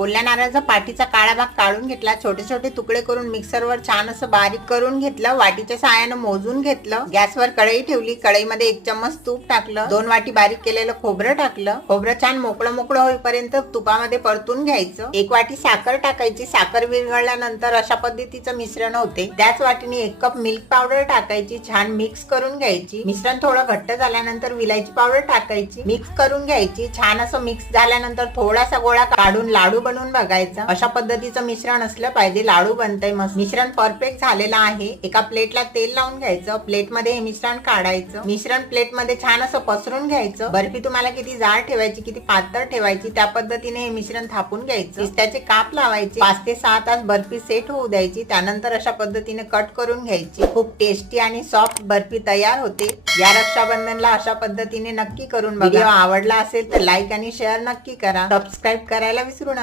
ओल्या नारळाचा पाठीचा काळा भाग काढून घेतला, छोटे छोटे तुकडे करून मिक्सरवर छान असं बारीक करून घेतलं, वाटीच्या साहाय्याने मोजून घेतलं, गॅसवर कढई ठेवली, कढईमध्ये 1 चम्मच तूप टाकलं, 2 वाटी बारीक केलेलं खोबरं टाकलं, खोबरं छान मोकळं मोकळं होईपर्यंत तुपामध्ये परतून घ्यायचं, 1 वाटी साखर टाकायची, साखर विरघळल्यानंतर अशा पद्धतीचं मिश्रण होते, त्याच वाटीने 1 कप मिल्क पावडर टाकायची, छान मिक्स करून घ्यायची, मिश्रण थोडं घट्ट झाल्यानंतर विलायची पावडर टाकायची, मिक्स करून घ्यायची, छान असं मिक्स झाल्यानंतर थोडासा गोळा काढून लाडू बनवून बघायचा, अशा पद्धतीचं मिश्रण असलं पाहिजे, लाडू बनतंय मस्त, मिश्रण परफेक्ट झालेलं आहे, एका प्लेटला तेल लावून घ्यायचं, प्लेटमध्ये हे मिश्रण काढायचं, मिश्रण प्लेटमध्ये छान असं पसरून घ्यायचं, बर्फी तुम्हाला किती जाड ठेवायची किती पातळ ठेवायची त्या पद्धतीने हे मिश्रण थापून घ्यायचं, पिस्त्याचे काप लावायचे, 5 ते 6 तास बर्फी सेट होऊ द्यायची, त्यानंतर अशा पद्धतीने कट करून घ्यायची, खूप टेस्टी आणि सॉफ्ट बर्फी तयार होते। या रक्षाबंधनला अशा पद्धतीने नक्की करून बघा, व्हिडिओ आवडला असेल तर लाईक आणि शेअर नक्की करा, सबस्क्राईब करायला विसरू नका।